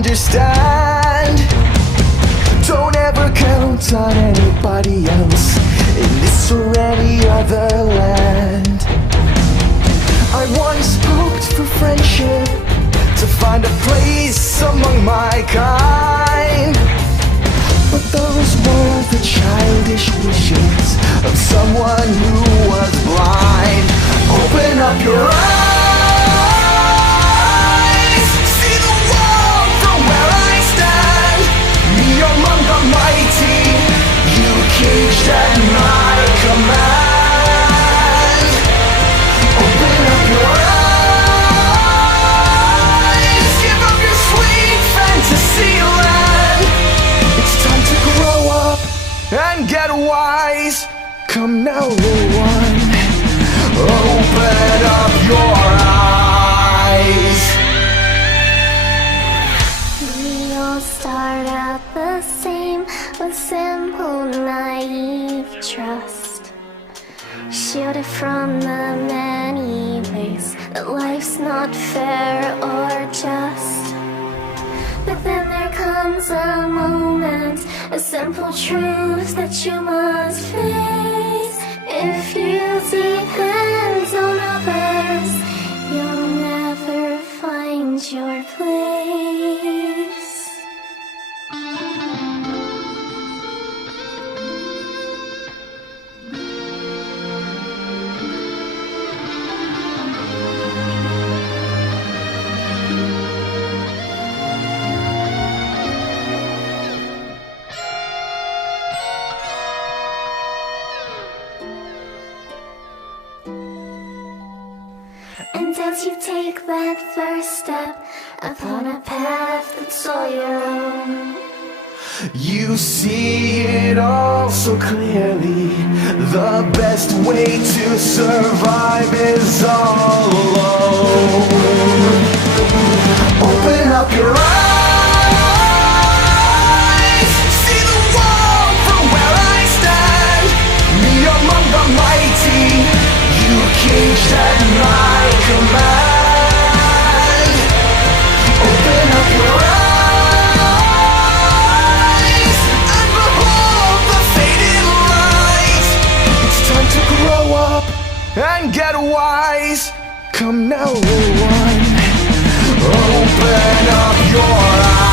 understand. Don't ever count on anybody else in this or any other land. I once hoped for friendship, to find a place among my kind, but those were the childish wishes of someone who was blind. Open up your eyes, see the world from where I stand. Me among the mighty, you caged at my command. Open up your eyes, give up your sweet fantasy land. It's time to grow up and get wise. Come now, little one, open up your eyes. We all start out the same, with simple, naive trust, shielded from the many ways that life's not fair or just. But then there comes a moment, a simple truth that you must face. If you depend on others, you'll never find your place. And as you take that first step upon a path that's all your own, you see it all so clearly. The best way to survive is all alone. Open up your eyes, see the world from where I stand. Me among the mighty, you caged at my command. Open up your eyes and behold the faded light. It's time to grow up and get wise. Come now, little one, open up your eyes.